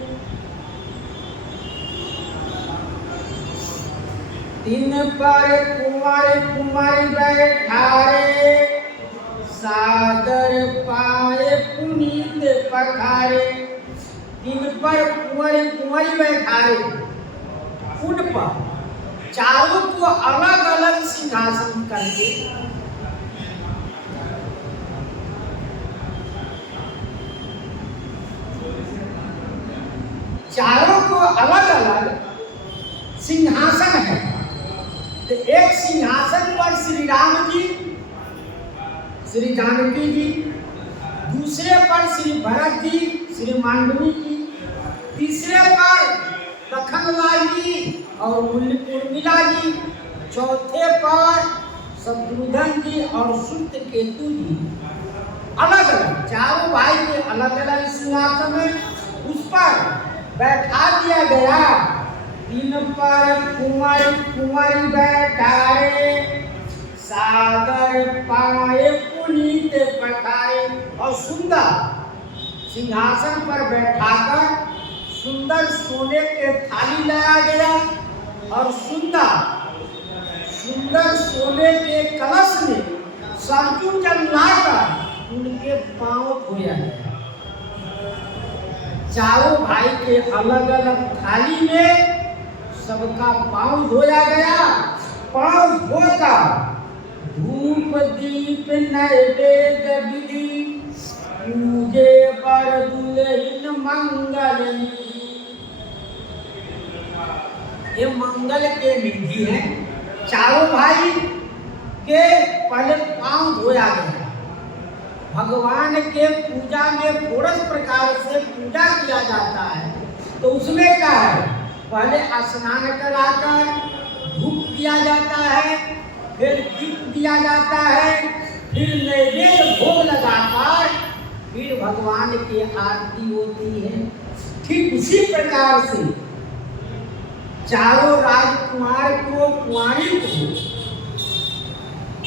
3 पर कुमारी बैठारे सादर पाए पुनीत पखारे। 3 पर कुंवरी बैठारे, उन पर चारों को अलग अलग सिंहासन करके चारों को अलग अलग सिंहासन है तो एक सिंहासन पर श्री राम जी, श्री जानकी जी, दूसरे पर श्री भरत जी, श्री मांडवी जी, तीसरे पर लखनलाल जी और उर्मिला जी, चौथे पर शत्रुघ्न जी और श्रुत केतु जी। अलग अलग चारों भाई के अलग अलग सिंहासन में उस पर बैठा दिया गया। तीन पर कुंवर कुंवरी बैठाए, सादर पाए पुनीत पठाए। और सुंदर सिंहासन पर बैठाकर सुंदर सोने के थाली लाया गया और सुंदर सुंदर सोने के कलश में सरजू जल लाकर उनके पांव धोया गया। चारों भाई के अलग अलग थाली में सबका पांव धोया गया। पांव धोकर धूप दीप नैवेद्य विधि, पूजे पर दुल्हन मंगल। ये मंगल के विधि है। चारों भाई के पहले पांव धोया गया। भगवान के पूजा में षोडश प्रकार से पूजा किया जाता है। तो उसमें क्या है, पहले स्नान कराकर धूप दिया जाता है, फिर दीप दिया जाता है, फिर नैवेद्य भोग लगाकर फिर भगवान की आरती होती है। ठीक उसी प्रकार से चारों राजकुमार को, कुंवारी को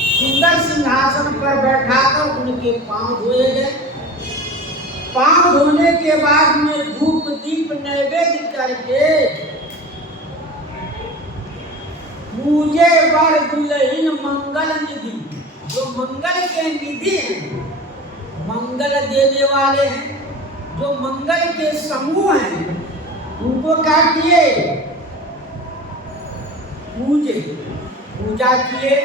सुंदर सिंहासन पर बैठाकर उनके पांव धोए गए। पांव धोने के बाद में धूप दीप नैवेद्य करके पूजे वर दुल्हन मंगल निधि। जो मंगल के निधि हैं, मंगल देने वाले हैं, जो मंगल के समूह हैं, उनको क्या किए, पूजे, पूजा किए।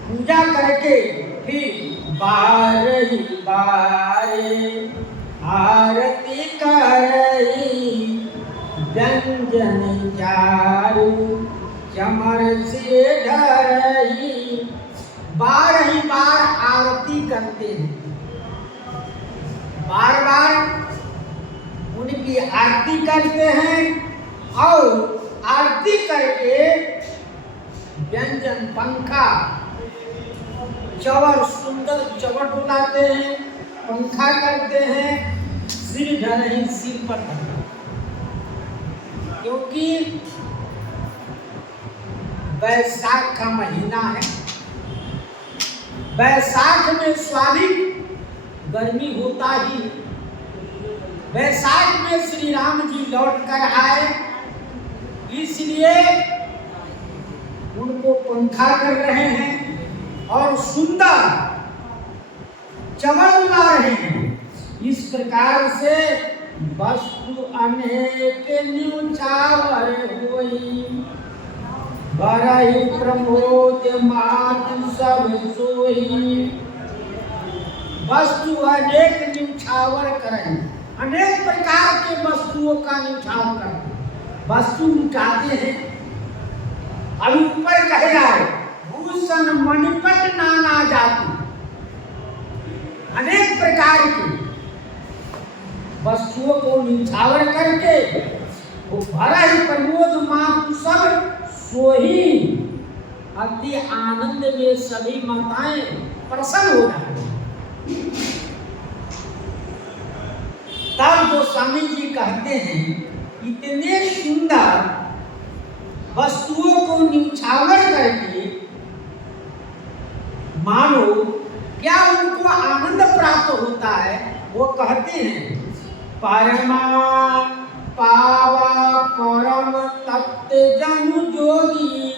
पूजा करके फिर बारही बारे आरती करई, व्यंजन चारु चमर से ढरई। 12 बार आरती करते हैं, बार बार उनकी आरती करते हैं और आरती करके व्यंजन पंखा चवर, सुंदर चवर डुलाते हैं, पंखा करते हैं, सिर ढरही, सिर पर ढरही। क्योंकि वैशाख का महीना है। वैशाख में स्वाभाविक गर्मी होता ही। वैशाख में श्री राम जी लौट कर आए, इसलिए उनको पंखा कर रहे हैं और सुंदर चमक ला रहे हैं। इस प्रकार से वस्तु अनेक न्यूछावर होई, बरई प्रमोद मात सब सोई। वस्तु अनेक न्यूछावर करें, अनेक प्रकार के वस्तुओं का न्यूछावर करते, वस्तु लुटाते हैं। अभी ऊपर कहे जाए भूषण मणिपट नाना जाति, अनेक प्रकार की वस्तुओं को निछावर करके वो भरा ही प्रमोद मातु सब सोही। अति आनंद में सभी माताएं प्रसन्न हो जाती। तब गोस्वामी जी कहते हैं, इतने सुंदर वस्तुओं को निछावर करके मानो क्या उनको आनंद प्राप्त होता है। वो कहते हैं, परमा पावा परम तत्व जनु जोगी,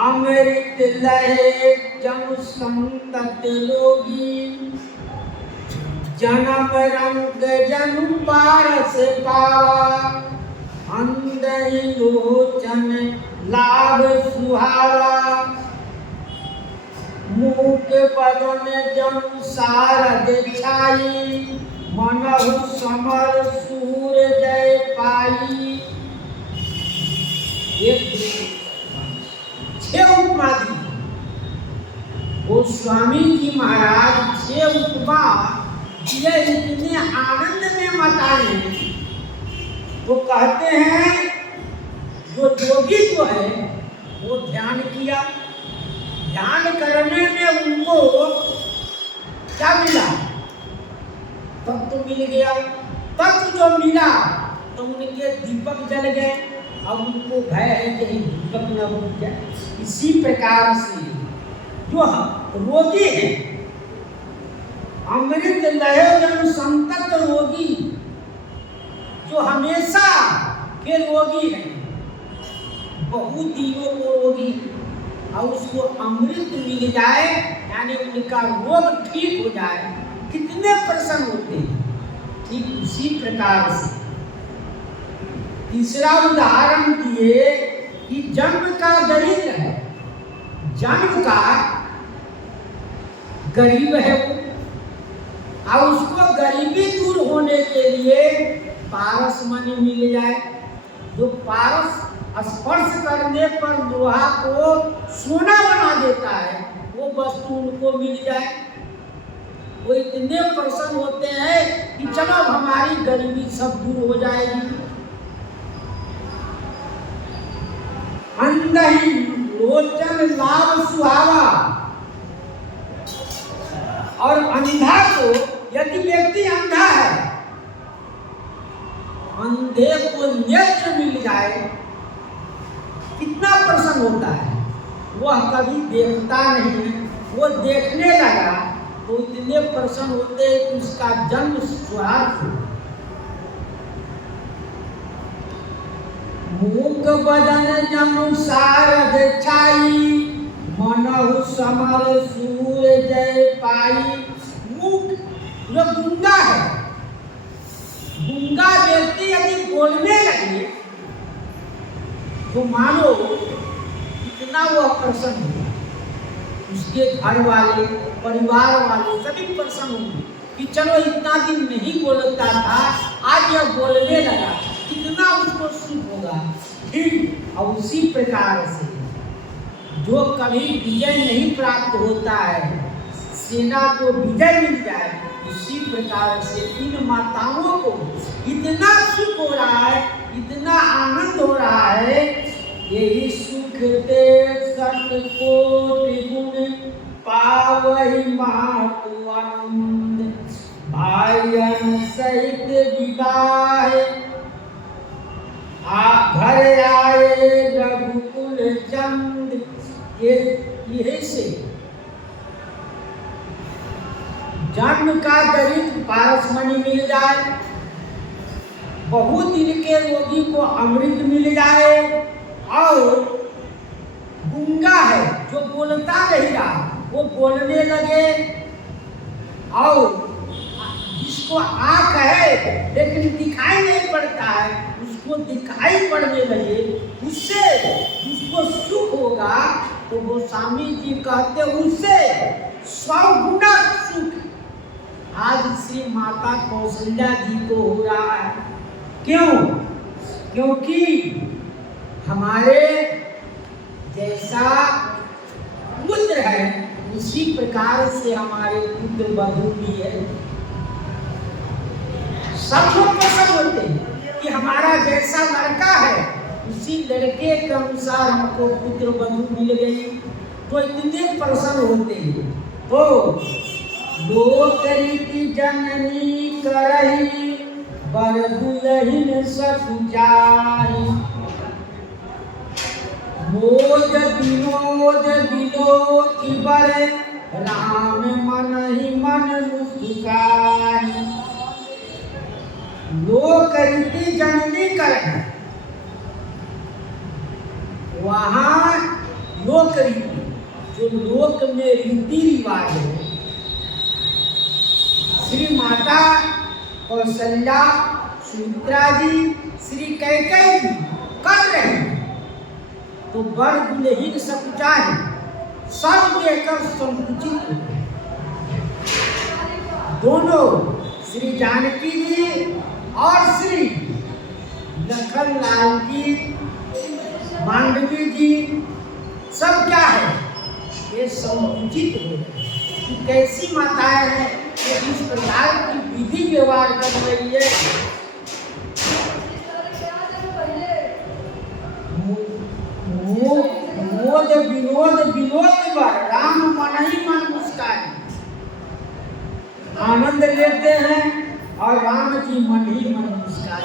अमृत लहे जनु संतत लोगी। जन्म रंग जनु पारस पावा, अंदर लोचन लाभ सुहावा। मूक बदन जनु सारद छाई, मनहु समर सूर जय पाई। एक 6 उपमा दी। गोस्वामी जी महाराज 6 उपमा ये इतने आनंद में बताए। वो कहते हैं जो योगी जो है वो ध्यान किया, ध्यान करने में उनको क्या मिला? तत्व मिल गया। तत्व जो मिला तो उनके दीपक जल गए। अब उनको भय है कि दीपक न बुझ जाए। इसी प्रकार से जो रोगी है, अमृत लय संतत रोगी, जो हमेशा के रोगी है, बहुत दिनों को रोगी, और उसको अमृत मिल जाए यानी उनका रोग ठीक हो जाए, कितने प्रसन्न होते हैं। ठीक उसी प्रकार से तीसरा उदाहरण दिए कि जन्म का दरिद्र है, जन्म का गरीब है वो, और उसको गरीबी दूर होने के लिए पारस मणि मिल जाए। जो पारस स्पर्श करने पर लोहा को सोना बना देता है, वो वस्तु उनको मिल जाए। वो इतने प्रसन्न होते हैं कि चलो हमारी गरीबी सब दूर हो जाएगी। अंधहि लोचन लाभ सुहावा, और अंधा को, यदि व्यक्ति अंधा है, अंधे को नेत्र मिल जाए कितना प्रसन्न होता है। वह कभी देखता नहीं, वो देखने लगा तो इतने प्रसन्न होते हैं कि उसका जन्म स्वार्थ। मूक बदन जनु सारद छाई, मनहु समर सूर जय पाई। मूक जो गूंगा है, गूंगा व्यक्ति यदि बोलने लगे तो मानो कितना वह प्रसन्न हुआ। उसके घर वाले, परिवार वाले सभी प्रसन्न होंगे कि चलो इतना दिन नहीं बोलता था, आज यह बोलने लगा, कितना उसको सुख होगा। ठीक और उसी प्रकार से जो कभी विजय नहीं प्राप्त होता है, सेना को विजय मिल जाए, उसी प्रकार से इन माताओं को इतना सुख हो रहा है, इतना आनंद हो रहा है। यही सुख ते सत कोटि गुण पावहि मातु आनंद, भाइयन सहित विवाह घर आए रघुकुल चंद। यही से जन्म का दरिद्र पारस मणि मिल जाए, बहुत दिन के रोगी को अमृत मिल जाए, और गूंगा है जो बोलता नहीं रहा वो बोलने लगे, और जिसको आँख है लेकिन दिखाई नहीं पड़ता है उसको दिखाई पड़ने लगे, उससे उसको सुख होगा। तो गोस्वामी जी कहते उससे 100 गुना सुख आज श्री माता कौशल्या जी को हो रहा है। क्यों? क्योंकि हमारे जैसा पुत्र है उसी प्रकार से हमारे पुत्र वधू भी है। सब लोग पसंद होते हैं कि हमारा जैसा लड़का है उसी लड़के के अनुसार हमको पुत्र वधू मिल गई, तो इतने प्रसन्न होते हैं। तो लोक रीति जननी करही, बर दुलहिन सकुचाई। मोद विनोद विलोकी बड़े, राम मन ही मन मुस्काई। लोक रीति जननी करही, वहाँ लोक रीति जो लोक में रीति रिवाज है, श्री माता कौशल्या, सुमित्रा जी, श्री कैकेयी जी कर रहे हैं। तो बर दुल्हीन सकुचाई, सब लेकर संकुचित। दोनों श्री जानकी जी और श्री लखन लाल जी मांडवी जी सब क्या है, ये समुचित हो रहे कि कैसी माताएं हैं जो इस प्रकार की विधि व्यवहार कर रही है। मोद विनोद विनोद पर राम मन ही मन मुस्कान, आनंद लेते हैं और राम जी मन ही मन मुस्कान।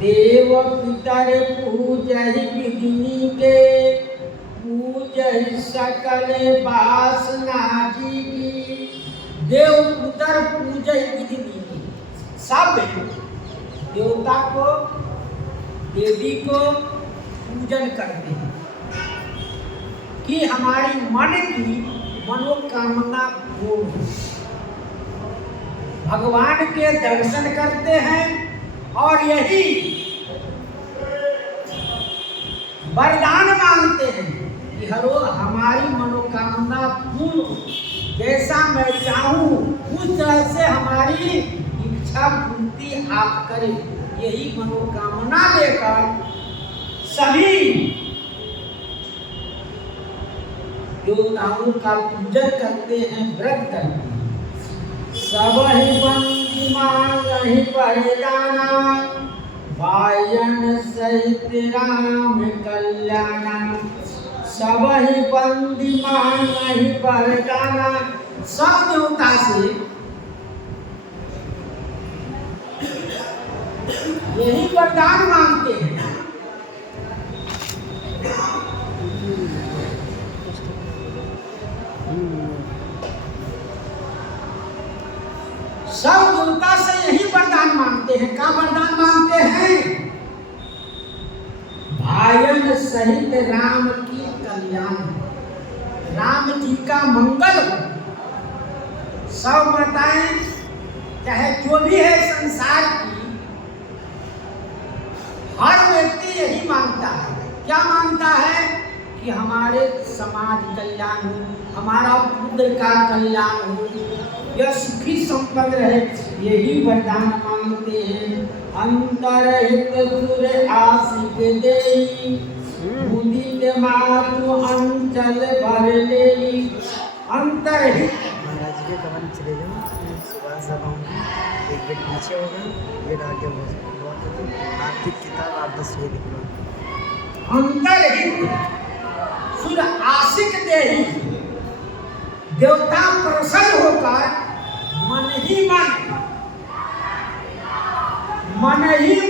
देव पितर पूजहि विधिनी के, पूजहि सकल वासना जी की। देव पुत्र पूजहि विधिनी के, सब देवता को देवी को पूजन करते हैं कि हमारी मन की मनोकामना पूर्ण हो। भगवान के दर्शन करते हैं और यही वरदान मांगते हैं कि हरो हमारी मनोकामना पूर्ण हो, जैसा मैं चाहूं उस तरह से हमारी इच्छा पूर्ति आप करें। यही मनोकामना लेकर सभी देवताओं का पूजन करते हैं, व्रत करते हैं। सब ही बंदी मांगहि वरदाना, वायन सहित राम कल्याणा। सब ही बंदी मांगहि वरदाना, सब देवता से यही वरदान मांगते हैं। सब देवता से यही वरदान मांगते हैं। क्या वरदान मांगते हैं? भायन सहित राम की कल्याण, राम जी का मंगल हो। सब माताएं चाहे जो भी है संसार की, हर व्यक्ति यही मांगता है। क्या मांगता है? कि हमारे समाज कल्याण हो, हमारा पुत्र का कल्याण हो, यह सुखी संपन्न रहे, यही वरदान मांगते हैं। अंतरहित सुर आशिक देई, मुदित मातु अंचल भर लेई। अंतरहित महाराज के कमन चले जाओ, सुबह सब आऊँगी, एक बेट पीछे होगा, ये आगे हो आर्थिक किताब आप बस ये लिख लो। अंतरहित सुर आशिक देही, देवता प्रसन्न होकर मन ही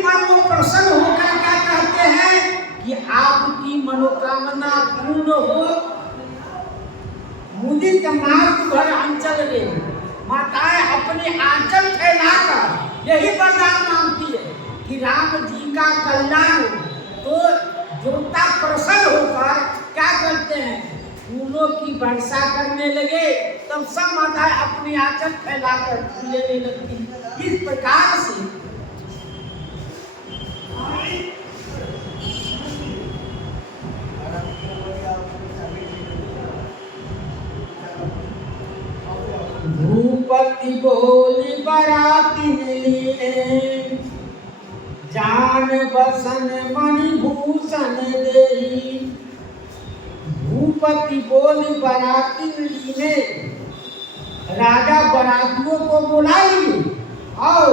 मन वो प्रसन्न होकर क्या कहते हैं कि आपकी मनोकामना पूर्ण हो। मुदित मातु भर अंचल ले, माताएं अपने आंचल फैलाकर यही वरदान मांगती है कि राम जी का कल्याण हो। तो देवता प्रसन्न होकर क्या करते हैं? फूलों की वर्षा करने लगे, तब सब माताएं अपनी आंचल फैलाकर लेने लगती। इस प्रकार से भूपति बोली बराती लीने, जान बसन मणिभूषण देही। भूपति बोली बराती लीने, राजा बरातियों को बुलाइए और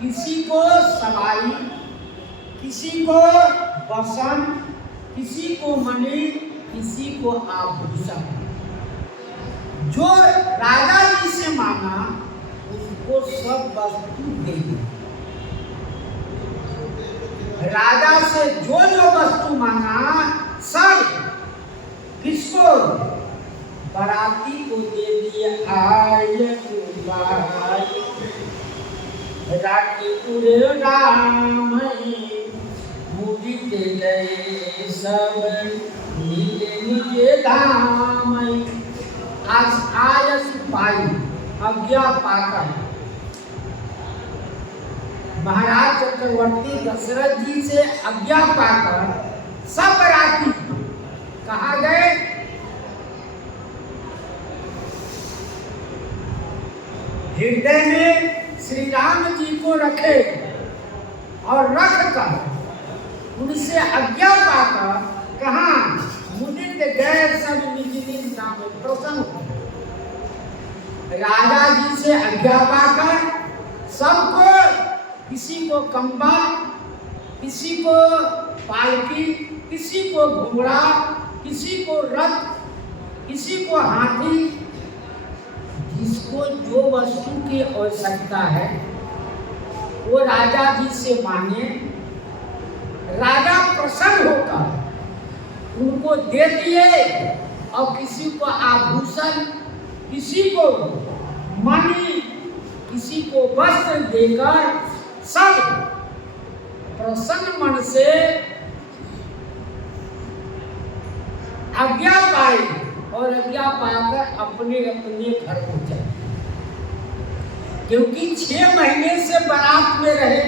किसी को सवाई, किसी को बसन, किसी को मणि, किसी को आभूषण। जो राजा जी से मांगा उसको सब वस्तु दे दी। राजा से जो जो वस्तु मांगा सब किसको? बराती को दे दिया। आय राखी उरे राम, मुदित गए सब मिले निजे धाम। आज आयस पाई, आज्ञा पाकर महाराज चक्रवर्ती दशरथ जी से आज्ञा पाकर सब बराती कहाँ गए? हृदय में श्री राम जी को रखे और रख कर उनसे आज्ञा पाकर कहा मुदित गए सब निज निज नाम प्रसन्न हो। राजा जी से आज्ञा पाकर सबको, किसी को कंबल, किसी को पालकी, किसी को घोड़ा, किसी को रथ, किसी को हाथी, जिसको जो वस्तु की आवश्यकता है वो राजा जी से मांगे। राजा प्रसन्न होकर उनको दे दिए और किसी को आभूषण, किसी को मणि, किसी को वस्त्र देकर सब प्रसन्न मन से आज्ञा पाई और आज्ञा पाकर अपने अपने घर को चले। क्योंकि 6 महीने से बारात में रहे,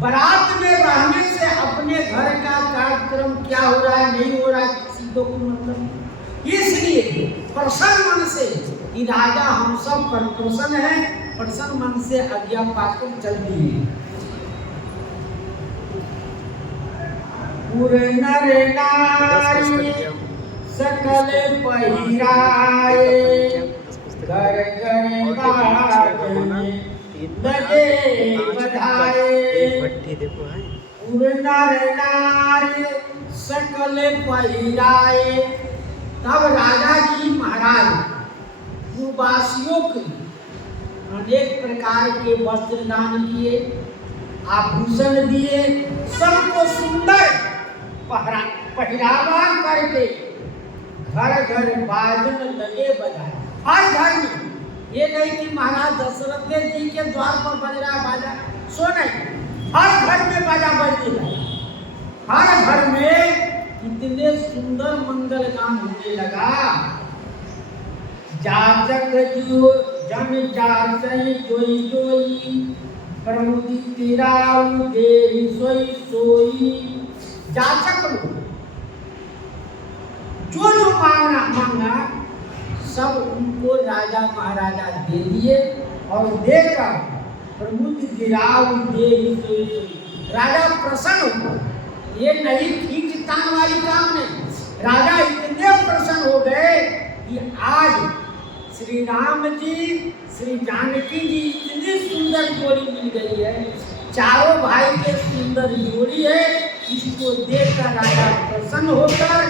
बारात में रहने से अपने घर का कार्यक्रम क्या हो रहा है नहीं हो रहा है किसी को मतलब। इसलिए प्रसन्न मन से कि राजा हम सब पर प्रसन्न है, प्रसन्न मन से आज्ञा पाकर चल दिए। पुर नर नारी सकल पहिराए, घर घर लगे बधाए। पुर नर नारी सकल पहिराए। तब राजा जी महाराज भूवासियों को अनेक प्रकार के वस्त्र दान किए, आभूषण दिए, सबको सुंदर पहरावा करके घर घर बाजन लगे बजाए। हर घर में, ये नहीं कि महाराज दशरथ जी के द्वार पर बज रहा बाजा, सो नहीं, हर घर में बाजा बजने लगा। हर घर में इतने सुंदर मंगल गान होने लगा। जाचक जो जन जाचई जोई जोई, प्रमुदित तिराऊ देहि सोई सोई। जाचक लोग जो जो मांगा सब उनको राजा महाराजा दे दिए और देकर प्रमुदित तिराऊ देहि सोई सोई। राजा प्रसन्न हुआ। ये नहीं खींच तान वाली काम नहीं, राजा इतने प्रसन्न हो गए कि आज श्री राम जी, श्री जानकी जी इतनी सुंदर जोड़ी मिल गई है, चारों भाई के सुंदर जोड़ी है। इसको देखकर राजा प्रसन्न होकर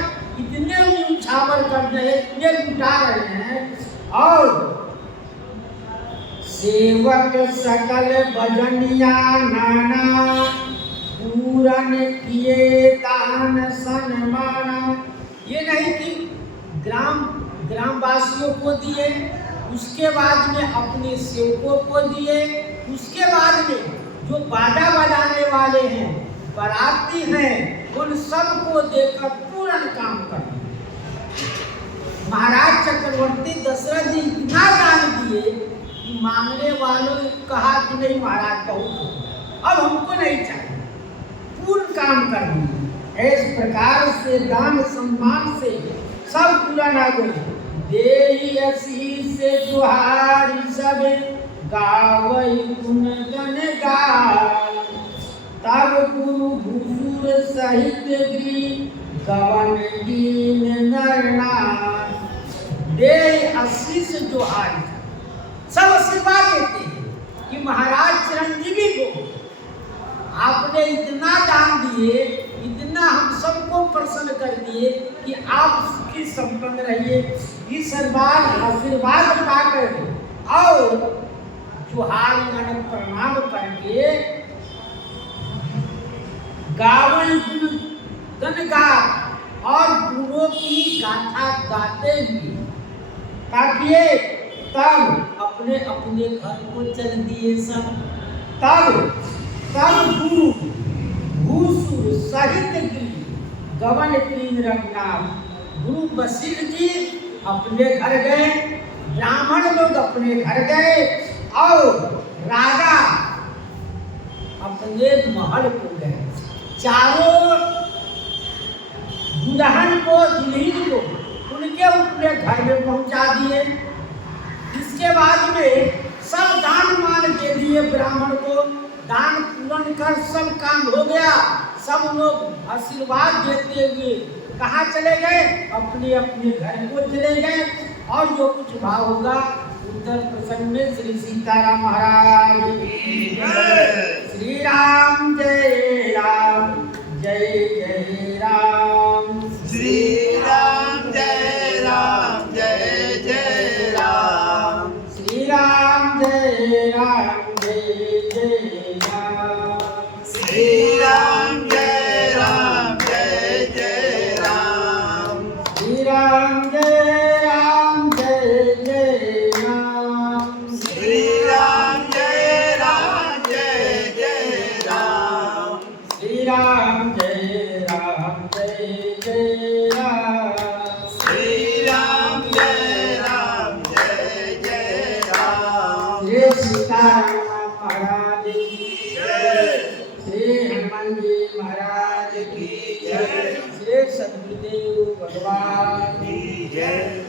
इतने उछावर कर रहे, इतने लुटा रहे हैं। और सेवक सकल भजनिया नाना, पूरन किए दान सन्माना। ये नहीं कि ग्रामवासियों को दिए, उसके बाद में अपने सेवकों को दिए, उसके बाद में जो बाजा बजाने वाले हैं, बाराती हैं, उन सबको देकर पूर्ण काम कर। महाराज चक्रवर्ती दशरथ जी इतना दान दिए कि मांगने वालों ने कहा कि नहीं महाराज बहुत, अब हमको नहीं चाहिए, पूर्ण काम कर दिए। इस प्रकार से दान सम्मान से सब पूरा ना गए। देहि आशीष से जुहारी सब, गावई गुण गण गाय। तब गुरु भूसुर सहित गृह, गवन दीन नरनाथ। देहि आशीष जुहारी, सब आशीर्वाद देते हैं कि महाराज चिरंजीवी को आपने इतना दान दिए, इतना हम सबको प्रसन्न कर दिए कि आप सुखी संपन्न रहिए। इस बार आशीर्वाद पाकर और जुहार मन प्रणाम करके गावन गुण गा और गुणों की गाथा गाते हुए ताकि तब अपने अपने घर को चल दिए सब। तब गुरु भूसुर सहित गवन तीन रघुनाथ। गुरु वशिष्ठ जी अपने घर गए, ब्राह्मण लोग अपने घर गए और राजा अपने महल को गए। चारों दुल्हन को, दुल्हन को उनके अपने घर में पहुंचा दिए। इसके बाद में सब दान मान के दिए, ब्राह्मण को दान पूर्ण कर सब काम हो गया। सब लोग आशीर्वाद देते हुए कहाँ चले गए? अपने अपने घर को चले गए। और जो कुछ भाव होगा उत्तर प्रसंग में श्री सीताराम महाराज की जय। श्री राम जय राम जय जय राम। श्री राम जय राम जय जय राम। श्री राम जय राम जय जय राम। श्री राम जय राम जय जय राम। श्री राम जय राम जय जय राम। श्री राम जय राम जय जय राम। श्री राम जय राम जय जय राम। श्री राम जय राम जय जय राम। श्री सीताराम महाराज की जय। श्री हनुमान जी महाराज की की जय। श्री सद्गुरुदेव भगवान की जय।